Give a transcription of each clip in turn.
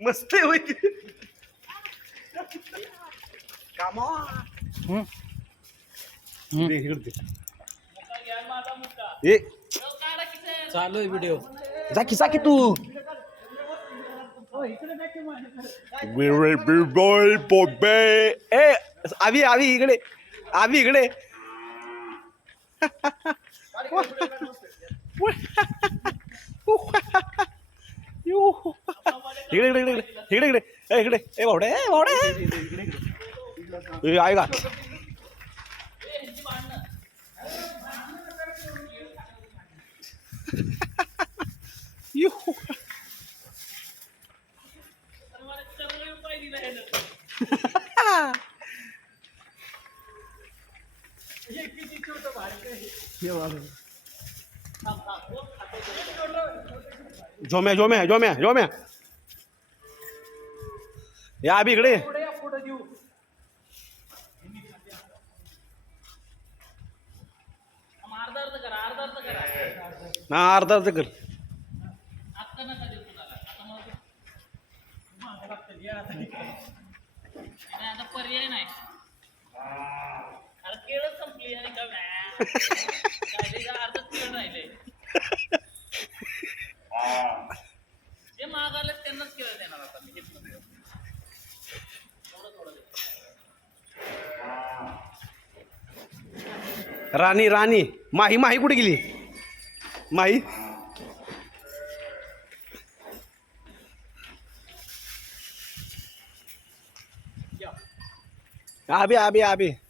मस्त आहे होय ती. Come on. हम्म. हम्म. दे, इकडे दे. ए चालू आहे व्हिडिओ जा की जा की तू. ए आवी आवी इकडे आवी इकडे इकडे इकडे इकडे इकडे इकडे ए इकडे ए भावडे ए भावडे ए आहे का यो झोम्या झोम्या झोम्या झोम्या या अभि इकडे हा अर्धा अर्ध कर. पर्याय नाही. केळच संपली आणि राहिले. जे त्यांनाच देणार आता मी. थोडं थोडं. राणी राणी माही माही कुठे गेली? माही? आबे आबे आबे.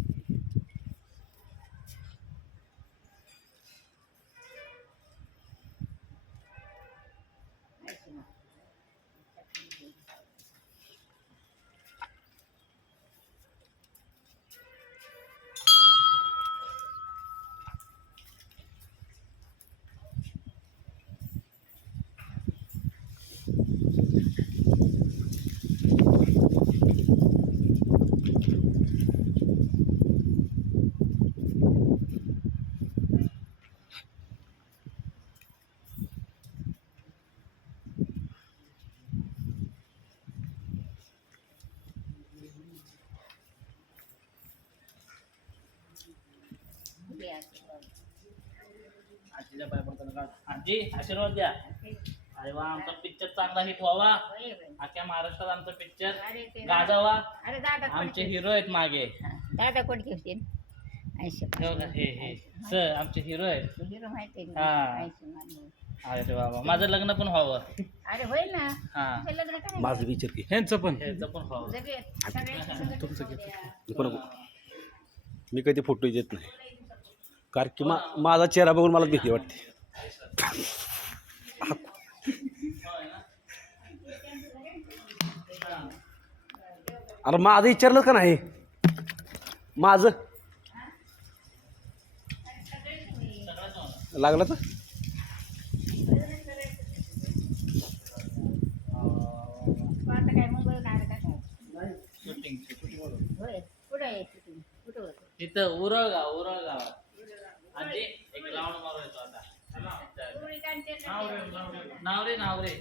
आजीच्या पाय पडताना काढ आजी आशीर्वाद द्या. अरे वा आमचा पिक्चर चांगला हिट व्हावा. अख्ख्या महाराष्ट्रात आमचा पिक्चर गाजावा. अरे दादा कोण आमचे हिरो आहेत मागे. दादा कोण घेतील ऐंशी हो? हे हे. सर आमचे हिरो आहेत. हिरो माहिती हा. ऐंशी मानव. अरे बाबा माझं लग्न पण व्हावं. अरे होईल ना. हा. तुझं लग्न काय माझं विचार की. ह्यांचं पण. ह्याचं पण व्हावं. सगळे नको मी कधी फोटो देत नाही. कारण की मा माझा चेहरा बघून मला भीती वाटते. अरे माझं विचारलं का नाही? माझं? लागलं तर? तू आता काय मुंबई नाटक काय शूटिंग होय कुठं आहे shooting? कुठं होतं तिथं उरळगाव उरळगाव आजी एक राऊंड मारू येतो आता पुरी कांचन नाव रे नाव रे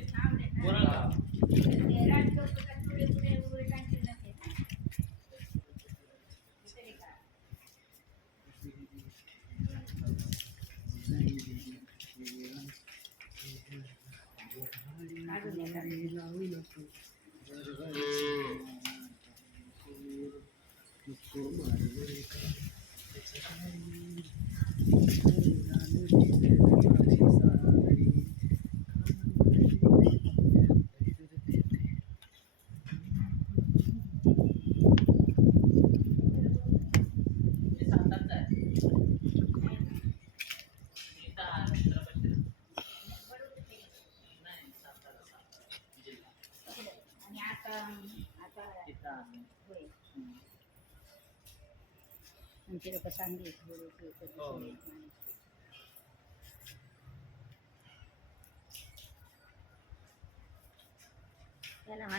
आमची लोक चांगली हो. त्याला म्हणा